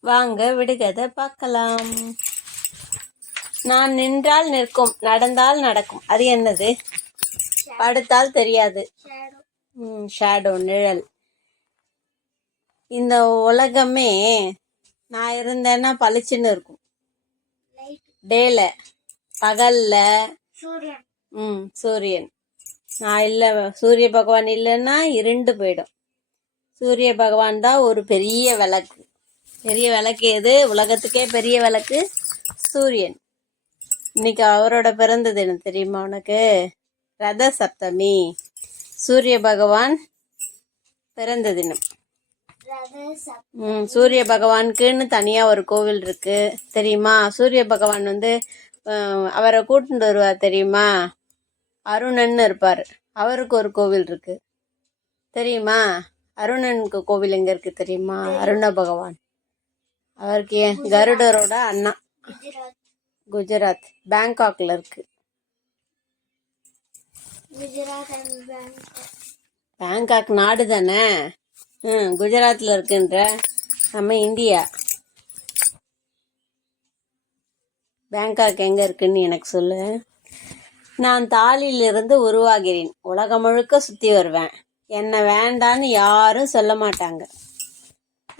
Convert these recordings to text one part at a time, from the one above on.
வாங்க விடுகதை பார்க்கலாம். நான் நின்றால் நிற்கும் நடந்தால் நடக்கும். அது என்னது? படுத்தால் தெரியாது. ஷேடோ ஷேடோ நிழல். இந்த உலகமே நான் இருந்தேன்னா பளிச்சுன்னு இருக்கும். டேல பகல்ல சூரியன். ம் சூரியன். நான் இல்லை சூரிய பகவான் இல்லைன்னா இருண்டு போயிடும். சூரிய பகவான் தான் ஒரு பெரிய விளக்கு. பெரிய விளக்கு எது? உலகத்துக்கே பெரிய விளக்கு சூரியன். இன்னைக்கு அவரோட பிறந்த தினம் தெரியுமா உனக்கு? ரத சப்தமி சூரிய பகவான் பிறந்த தினம் சூரிய பகவானுக்குன்னு தனியாக ஒரு கோவில் இருக்கு. தெரியுமா? சூரிய பகவான் வந்து அவரை கூட்டிட்டு வருவார் தெரியுமா? அருணன்னு இருப்பார். அவருக்கு ஒரு கோவில் இருக்கு. தெரியுமா? அருணனுக்கு கோவில் எங்க இருக்கு தெரியுமா? அருண. பகவான். அவருக்கு ஏன் கருடரோட அண்ணா. குஜராத். பேங்காக்ல இருக்கு. பேங்காக். நாடு தானே? ம் குஜராத்தில் இருக்குன்ற. நம்ம இந்தியா. பேங்காக் எங்கே இருக்குன்னு எனக்கு சொல்லு. நான் தாளிலிருந்து உருவாகிறேன். உலகம் முழுக்க சுற்றி வருவேன். என்னை வேண்டான்னு யாரும் சொல்ல மாட்டாங்க.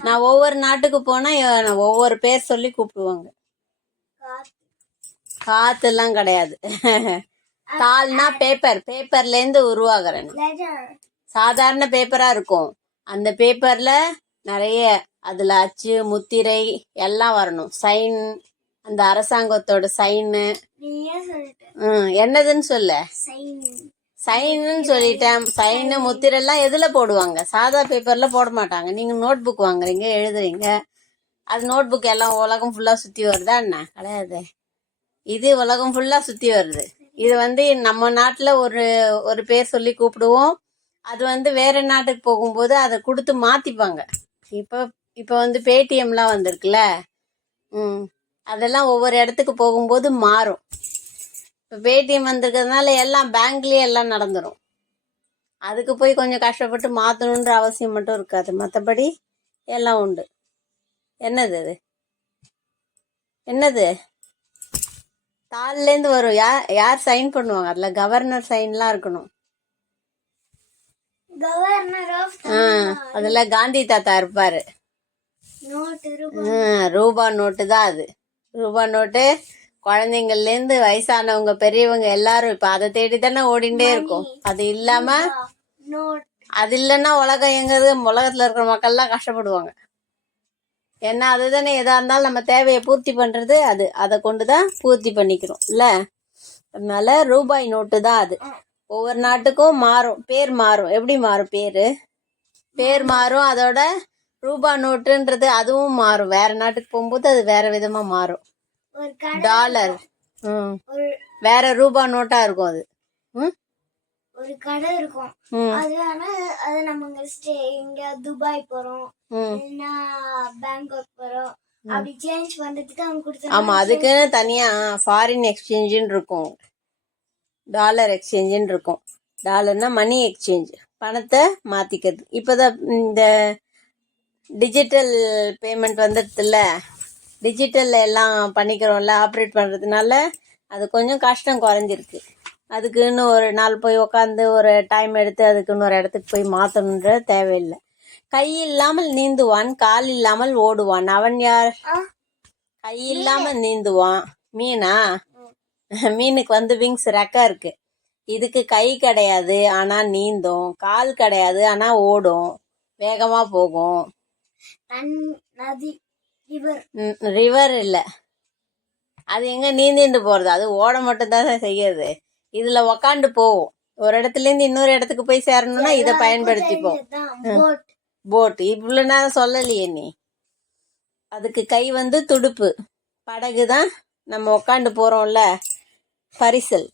நான் ஒவ்வொரு நாட்டுக்கு போனால் ஒவ்வொரு பேர் சொல்லி கூப்பிடுவாங்க. காத் காத்துலாம் கிடையாது. தாள்னா பேப்பர் பேப்பர்லேருந்து உருவாகிறேன் சாதாரண பேப்பரா இருக்கும். அந்த பேப்பர்ல நிறைய அதுல அச்சு முத்திரை எல்லாம் வரணும். சைன் அந்த அரசாங்கத்தோட சைனு என்னதுன்னு சொல்ல. சைனுன்னு சொல்லிட்டேன். சைனு முத்திரை எல்லாம் எதுல போடுவாங்க? சாதா பேப்பர்ல போட மாட்டாங்க. நீங்க நோட் புக் வாங்குறீங்க எழுதுறீங்க. அது நோட் புக் எல்லாம் உலகம் ஃபுல்லா சுத்தி வருதா என்ன? கிடையாது. இது உலகம் ஃபுல்லா சுத்தி வருது. இது வந்து நம்ம நாட்டுல ஒரு ஒரு பேர் சொல்லி கூப்பிடுவோம். அது வந்து வேற நாட்டுக்கு போகும்போது அதை கொடுத்து மாத்திப்பாங்க. இப்போ இப்போ வந்து பேடிஎம்லாம் வந்திருக்குல்ல? ம். அதெல்லாம் ஒவ்வொரு இடத்துக்கு போகும்போது மாறும். இப்போ பேடிஎம் வந்திருக்கிறதுனால எல்லாம் பேங்க்லேயே எல்லாம் நடந்துடும் அதுக்கு போய் கொஞ்சம் கஷ்டப்பட்டு மாற்றணுன்ற அவசியம் மட்டும் இருக்காது. மற்றபடி எல்லாம் உண்டு. என்னது அது? என்னது? தாள்லேருந்து வரும். யார் யார் சைன் பண்ணுவாங்க? அதில் கவர்னர் சைன்லாம் இருக்கணும். அதில் காந்தி தாத்தா இருப்பார். ரூபா நோட்டு தான் அது. ரூபா நோட்டு குழந்தைங்கள்லேருந்து வயசானவங்க பெரியவங்க எல்லாரும் இப்போ அதை தேடி தானே ஓடிண்டே இருக்கும். அது இல்லாமல் நோட் அது இல்லைன்னா உலகம் எங்கிறது உலகத்தில் இருக்கிற மக்கள்லாம் கஷ்டப்படுவாங்க. ஏன்னா அதுதானே எதாக இருந்தாலும் நம்ம தேவையை பூர்த்தி பண்ணுறது அது. அதை கொண்டு தான் பூர்த்தி பண்ணிக்கிறோம். இல்லை? அதனால ரூபாய் நோட்டு தான் அது. ஒவ்வொரு நாட்டுக்கும் மாறும். பேர் மாறும். எப்படி மாறும் பேர்? பேர் மாறும். அதோட ரூபா நோட்டுன்றது அதுவும் மாறும். வேற நாட்டுக்கு போகும்போது அது வேற விதமாக மாறும். டாலர். வேற ரூபா நோட்டா இருக்கும் அது. ஒரு கடை இருக்கும். அது ஆனா அது நம்ம ஸ்டே இங்க துபாய் போறோம். ம். இல்லைன்னா பேங்காக் போறோம். அப்படி சேஞ்ச் பண்றதுக்கு அவங்க கொடுத்த ஆமா அதுக்குன்னு தனியா ஃபாரின் எக்ஸ்சேஞ்சுன்னு இருக்கும். டாலர் எக்ஸ்சேஞ்சுன்னு இருக்கும். டாலர்னா மணி எக்ஸ்சேஞ்ச் பணத்தை மாத்திக்கிறது. இப்போதான் இந்த டிஜிட்டல் பேமெண்ட் வந்துடுதுல்ல. டிஜிட்டல்ல எல்லாம் பண்ணிக்கிறோம்ல ஆப்ரேட் பண்றதுனால அது கொஞ்சம் கஷ்டம் குறைஞ்சிருக்கு. அதுக்குன்னு ஒரு நாள் போய் உக்காந்து ஒரு டைம் எடுத்து அதுக்குன்னு ஒரு இடத்துக்கு போய் மாற்றணுன்ற தேவையில்லை. கை இல்லாமல் நீந்துவான் கால் இல்லாமல் ஓடுவான். அவன் யார்? கை இல்லாம நீந்துவான். மீனா? மீனுக்கு வந்து விங்ஸ் ரெக்கை இருக்கு. இதுக்கு கை கிடையாது ஆனா நீந்தும். கால் கிடையாது ஆனா ஓடும். வேகமா போகும். நதி ரிவர் இல்ல. அது எங்க நீந்திட்டு போறது? அது ஓட மட்டும் தான் செய்யுது. இதுல உக்காந்து போவோம். ஒரு இடத்துல இருந்து இன்னொரு இடத்துக்கு போய் சேரணும்னா இதை பயன்படுத்திப்போம். போட் இவ்வளவு நேரம் சொல்லலையே நீ. அதுக்கு கை வந்து துடுப்பு. படகு தான் நம்ம உக்காந்து போறோம்ல. பரிசல்.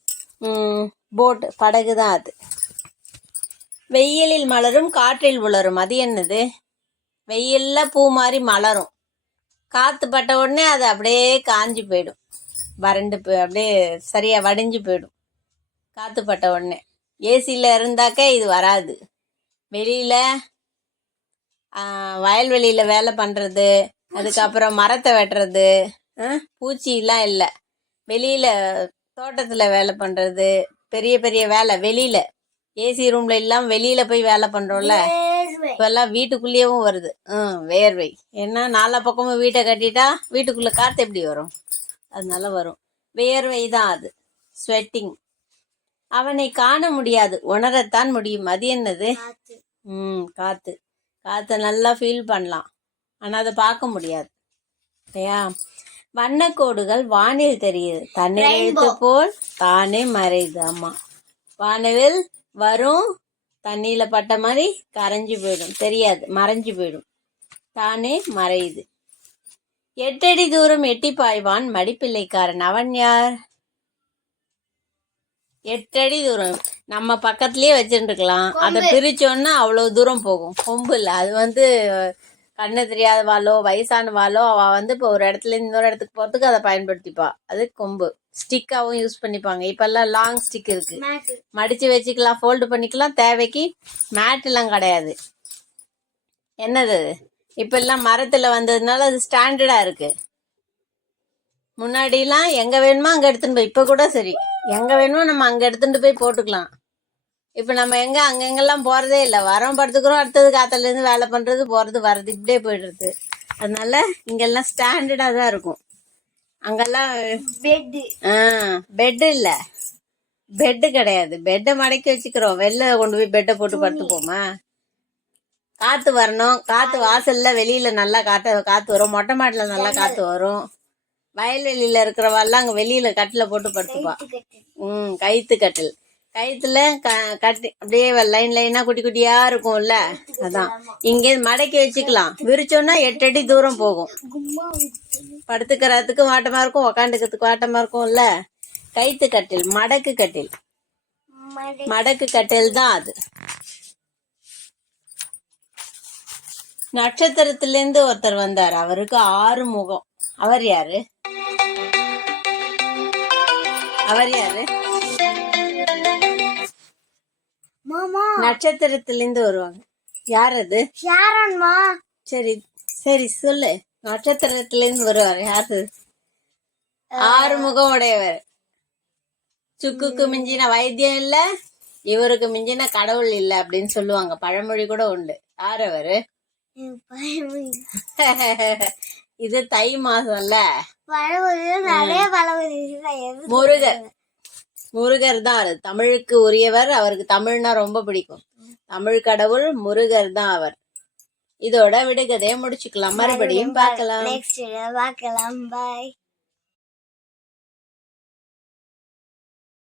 போட் படகு தான் அது. வெயிலில் மலரும் காற்றில் உலரும். அது என்னது? வெயில்ல பூ மாதிரி மலரும். காற்று பட்ட உடனே அது அப்படியே காஞ்சி போயிடும். வறண்டு போய் அப்படியே சரியாக வடிஞ்சு போயிடும். காற்று பட்ட உடனே. ஏசியில் இருந்தாக்க இது வராது. வெளியில் வயல்வெளியில் வேலை பண்ணுறது அதுக்கப்புறம் மரத்தை வெட்டுறது பூச்சிலாம் இல்லை. வெளியில் தோட்டத்தில் வேலை பண்ணுறது பெரிய பெரிய வேலை வெளியில். ஏசி ரூமில் இல்லாமல் வெளியில் போய் வேலை பண்ணுறோம்ல இப்பெல்லாம் வீட்டுக்குள்ளேயும் வருது. ம் வேர்வை. ஏன்னா நாலா பக்கமும் வீட்டை கட்டிட்டா வீட்டுக்குள்ள காத்து எப்படி வரும்? அதனால வரும். வேர்வை தான் அது. ஸ்வெட்டிங் அவனை காண முடியாது. உணரத்தான் முடியும். அது என்னது. ம் காத்து. காத்தை நல்லா ஃபீல் பண்ணலாம். ஆனா அதை பார்க்க முடியாது. இல்லையா? வண்ணக்கோடுகள் வானில் தெரியுது. தண்ணீர் எழுத்து போல் தானே மறையுது ஆமா. வானவில் வரும் தண்ணியில பட்ட மாதிரி கரைஞ்சு போயிடும். தெரியாது. மறைஞ்சு போயிடும். தானே மறையுது. எட்டடி தூரம் எட்டி பாய்வான் மடிப்பிள்ளைக்காரன். அவன் யார்? எட்டடி தூரம். நம்ம பக்கத்துலயே வச்சிருந்துக்கலாம் அதை பிரிச்சோன்னா அவ்வளவு தூரம் போகும். கொம்பு இல்ல. அது வந்து கண்ணு தெரியாதவாளோ வயசானவாளோ அவ வந்து இப்போ ஒரு இடத்துல இன்னொரு இடத்துக்கு போறதுக்கு அதை பயன்படுத்திப்பா. அது கொம்பு. ஸ்டிக்காவும் யூஸ் பண்ணிப்பாங்க. இப்பெல்லாம் லாங் ஸ்டிக் இருக்கு. மடிச்சு வச்சுக்கலாம் ஃபோல்டு பண்ணிக்கலாம். தேவைக்கு மேட் எல்லாம் கிடையாது. என்னது? இப்ப எல்லாம் மரத்துல வந்ததுனால அது ஸ்டாண்டர்டா இருக்கு. முன்னாடிலாம் எங்க வேணுமோ அங்க எடுத்துட்டு போய் இப்ப கூட சரி. எங்க வேணுமோ நம்ம அங்க எடுத்துட்டு போய் போட்டுக்கலாம். இப்ப நம்ம எங்க அங்கெங்கெல்லாம் போறதே இல்ல. வரோம் படுத்துக்கிறோம் அடுத்தது காத்துல இருந்து வேலை பண்றது போறது வர்றது இப்படியே போயிடுறது. அதனால இங்கெல்லாம் ஸ்டாண்டர்டா தான் இருக்கும். அங்கெல்லாம் பெட்டு. பெட் இல்ல. பெட் கிடையாது. பெட்டை மடக்கி வச்சுக்கிறோம். வெளில கொண்டு போய் பெட்டை போட்டு படுத்துப்போமா? காத்து வரணும். காத்து வாசல்ல வெளியில நல்லா காத்து காத்து வரும். மொட்டை மாடில நல்லா காத்து வரும். வயல்வெளியில இருக்கிறவெல்லாம் அங்க வெளியில கட்டில போட்டு படுத்துப்பா. ம் கைத்து கட்டில். கயத்துல க- கட்டி அப்படியே லைன் லைனா குட்டி குட்டியா இருக்கும்ல? அதான். இங்க மடக்கி வச்சுக்கலாம். விரிச்சோன்னா எட்டு அடி தூரம் போகும். கும்மா படுத்துக்கிறதுக்கு வாட்டமா இருக்கும் உக்காண்டுக்கிறதுக்கு வாட்டமா இருக்கும்ல? கைத்து கட்டில் மடக்கு கட்டில். மடக்கு கட்டில் தான் அது. நட்சத்திரத்திலேருந்து ஒருத்தர் வந்தார். அவருக்கு ஆறு முகம். அவர் யாரு? அவர் யாரு? நட்சத்திரத்திலிருந்து வருவாங்க. யார் அது? ஷாரன்மா. சரி சரி சொல்லு. நட்சத்திரத்திலிருந்து வருவார். யாரு ஆறு முகம் உடையவர் சுக்குக்கு மிஞ்சின வைத்தியம் இல்ல இவருக்கு மிஞ்சின கடவுள் இல்ல அப்படின்னு சொல்லுவாங்க. பழமொழி கூட உண்டு. யார் அவரு? இது தை மாசம்ல. முருகர் முருகர் தான் அவர். தமிழுக்கு உரியவர். அவருக்கு தமிழ்னா ரொம்ப பிடிக்கும். தமிழ் கடவுள் முருகர் தான் அவர். இதோட விடுகதையை முடிச்சுக்கலாம். மறுபடியும் பார்க்கலாம். நெக்ஸ்ட் பார்க்கலாம். பாய்